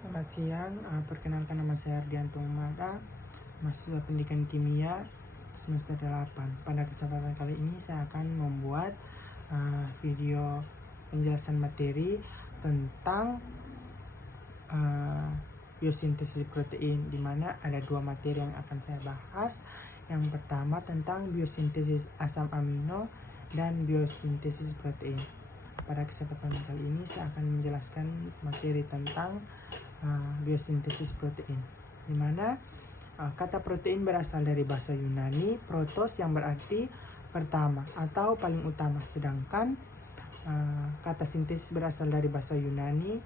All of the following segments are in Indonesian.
Selamat siang, perkenalkan nama saya Ardianto Maka, mahasiswa pendidikan kimia semester 8. Pada kesempatan kali ini saya akan membuat video penjelasan materi tentang biosintesis protein, di mana ada dua materi yang akan saya bahas. Yang pertama tentang biosintesis asam amino dan biosintesis protein. Pada kesempatan kali ini saya akan menjelaskan materi tentang biosintesis protein, di mana kata protein berasal dari bahasa Yunani protos yang berarti pertama atau paling utama, sedangkan kata sintesis berasal dari bahasa Yunani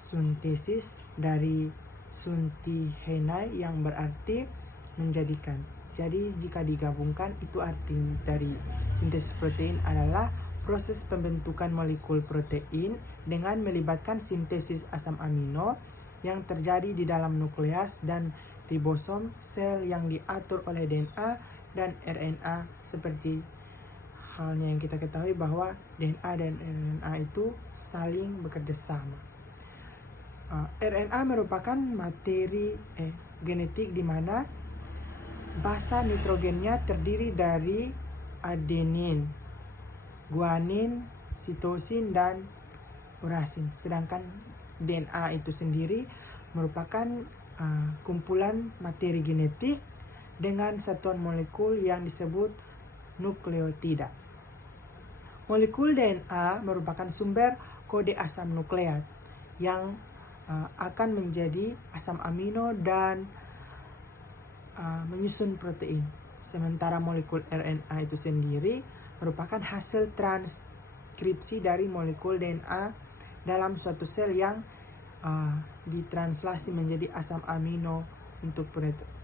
suntesis dari suntihenai yang berarti menjadikan. Jadi jika digabungkan, itu arti dari sintesis protein adalah proses pembentukan molekul protein dengan melibatkan sintesis asam amino yang terjadi di dalam nukleus dan ribosom sel yang diatur oleh DNA dan RNA, seperti halnya yang kita ketahui bahwa DNA dan RNA itu saling bekerja sama. RNA merupakan materi genetik di mana basa nitrogennya terdiri dari adenin, guanin, sitosin, dan urasin. Sedangkan DNA itu sendiri merupakan kumpulan materi genetik dengan satuan molekul yang disebut nukleotida. Molekul DNA merupakan sumber kode asam nukleat yang akan menjadi asam amino dan menyusun protein. Sementara molekul RNA itu sendiri merupakan hasil transkripsi dari molekul DNA dalam suatu sel yang ditranslasi menjadi asam amino untuk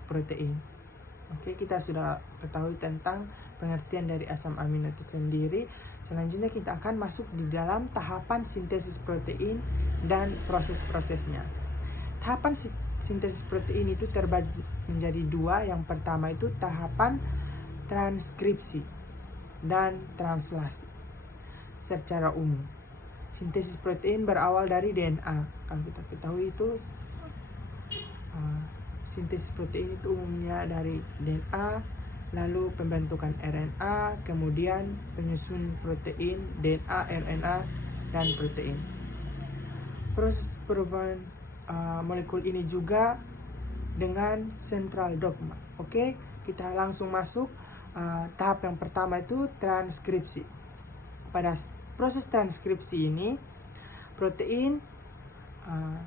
protein. Oke, kita sudah ketahui tentang pengertian dari asam amino itu sendiri. Selanjutnya kita akan masuk di dalam tahapan sintesis protein dan proses-prosesnya. Tahapan sintesis protein itu terbagi menjadi dua. Yang pertama itu tahapan transkripsi dan translasi. Secara umum, sintesis protein berawal dari DNA. Kalau kita ketahui itu sintesis protein itu umumnya dari DNA, lalu pembentukan RNA, kemudian penyusun protein, DNA, RNA, dan protein. Proses perubahan molekul ini juga dengan central dogma. Oke, kita langsung masuk. Tahap yang pertama itu transkripsi. Pada proses transkripsi ini, protein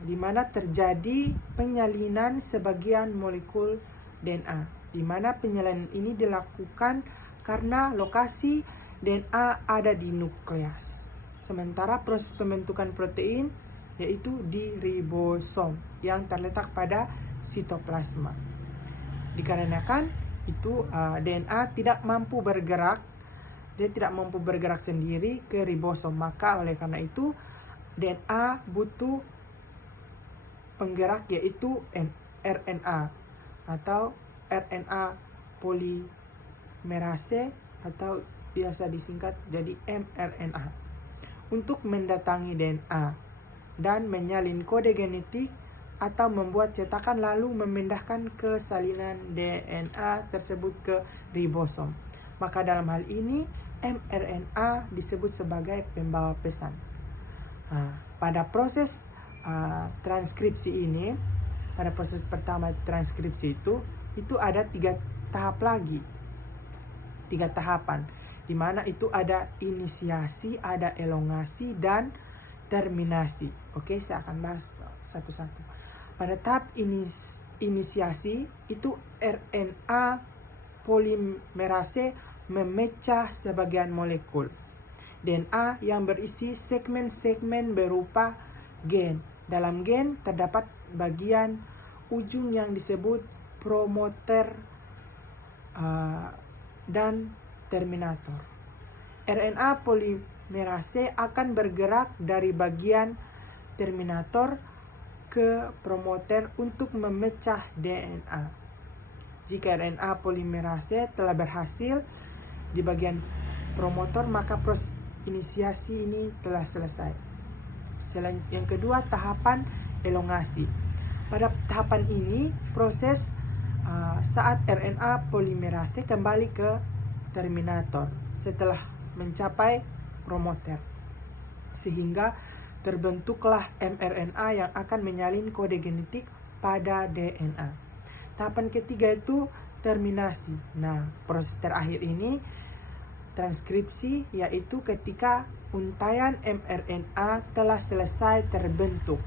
di mana terjadi penyalinan sebagian molekul DNA, di mana penyalinan ini dilakukan karena lokasi DNA ada di nukleus. Sementara proses pembentukan protein yaitu di ribosom yang terletak pada sitoplasma. Dikarenakan itu DNA tidak mampu bergerak, dia tidak mampu bergerak sendiri ke ribosom, maka oleh karena itu DNA butuh penggerak yaitu RNA atau RNA polimerase atau biasa disingkat jadi mRNA untuk mendatangi DNA dan menyalin kode genetik atau membuat cetakan lalu memindahkan ke salinan DNA tersebut ke ribosom. Maka dalam hal ini mRNA disebut sebagai pembawa pesan. Pada proses transkripsi ini, pada proses pertama transkripsi itu ada 3 tahap lagi, 3 tahapan, di mana itu ada inisiasi, ada elongasi, dan terminasi. Oke, saya akan bahas satu-satu. Pada tahap inisiasi itu RNA polimerase memecah sebagian molekul DNA yang berisi segmen-segmen berupa gen. Dalam gen terdapat bagian ujung yang disebut promoter dan terminator. RNA polimerase akan bergerak dari bagian terminator ke promoter untuk memecah DNA. Jika RNA polimerase telah berhasil di bagian promotor, maka proses inisiasi ini telah selesai. Yang kedua, tahapan elongasi. Pada tahapan ini, proses saat RNA polimerase kembali ke terminator setelah mencapai promoter, sehingga terbentuklah mRNA yang akan menyalin kode genetik pada DNA. Tahapan ketiga itu terminasi. Nah, proses terakhir ini transkripsi, yaitu ketika untaian mRNA telah selesai terbentuk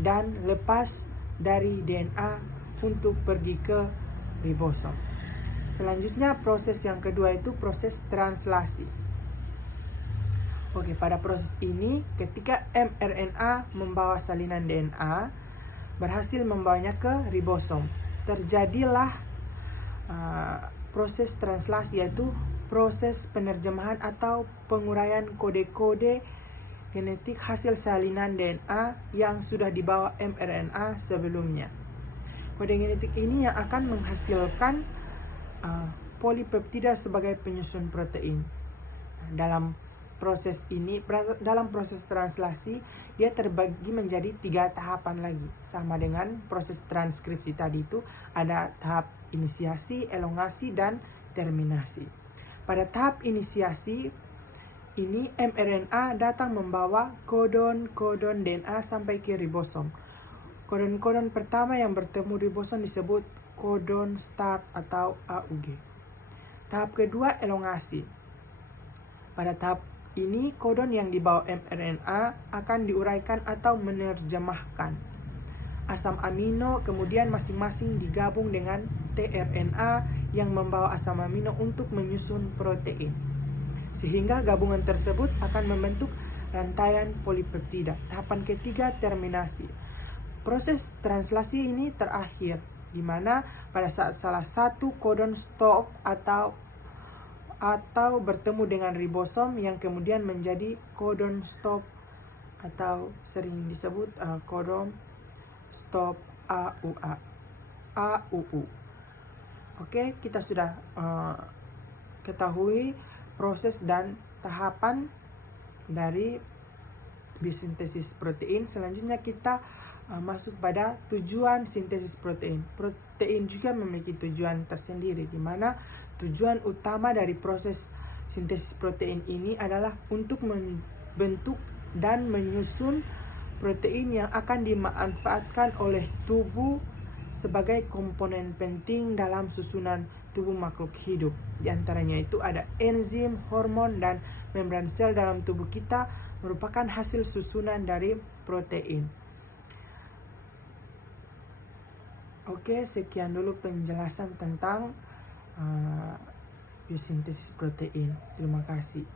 dan lepas dari DNA untuk pergi ke ribosom. Selanjutnya, proses yang kedua itu proses translasi. Oke, pada proses ini ketika mRNA membawa salinan DNA berhasil membawanya ke ribosom, terjadilah proses translasi, yaitu proses penerjemahan atau penguraian kode-kode genetik hasil salinan DNA yang sudah dibawa mRNA sebelumnya. Kode genetik ini yang akan menghasilkan polipeptida sebagai penyusun protein. Dalam proses translasi, dia terbagi menjadi 3 tahapan lagi, sama dengan proses transkripsi tadi itu. Ada tahap inisiasi, elongasi, dan terminasi. Pada tahap inisiasi ini, mRNA datang membawa kodon-kodon DNA sampai ke ribosom. Kodon-kodon pertama yang bertemu ribosom disebut kodon start atau AUG. Tahap kedua, elongasi. Pada tahap ini, kodon yang dibawa mRNA akan diuraikan atau menerjemahkan asam amino, kemudian masing-masing digabung dengan tRNA yang membawa asam amino untuk menyusun protein, sehingga gabungan tersebut akan membentuk rantaian polipeptida. Tahapan ketiga, terminasi. Proses translasi ini terakhir, di mana pada saat salah satu kodon stop atau bertemu dengan ribosom yang kemudian menjadi kodon stop atau sering disebut kodon stop AUU. Oke, kita sudah ketahui proses dan tahapan dari biosintesis protein. Selanjutnya kita masuk pada tujuan sintesis protein. Protein juga memiliki tujuan tersendiri, di mana tujuan utama dari proses sintesis protein ini adalah untuk membentuk dan menyusun protein yang akan dimanfaatkan oleh tubuh sebagai komponen penting dalam susunan tubuh makhluk hidup. Di antaranya itu ada enzim, hormon, dan membran sel dalam tubuh kita merupakan hasil susunan dari protein. Oke, sekian dulu penjelasan tentang biosintesis protein. Terima kasih.